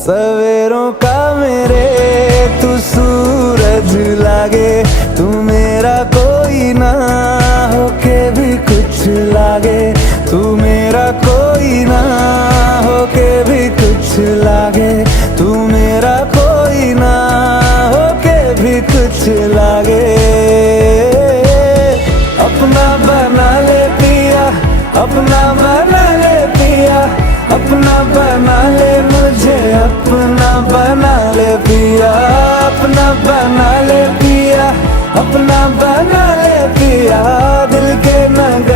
सवेरों का मेरे तू सूरज लागे, तू मेरा कोई ना होके भी कुछ लागे, तू मेरा कोई ना होके भी कुछ लागे, तू मेरा कोई ना होके भी कुछ लागे। अपना बना ले पिया, अपना बना ले पिया, अपना बना ले मुझे, अपना बना ले पिया, अपना बना ले पिया, अपना बना ले पिया, दिल के नग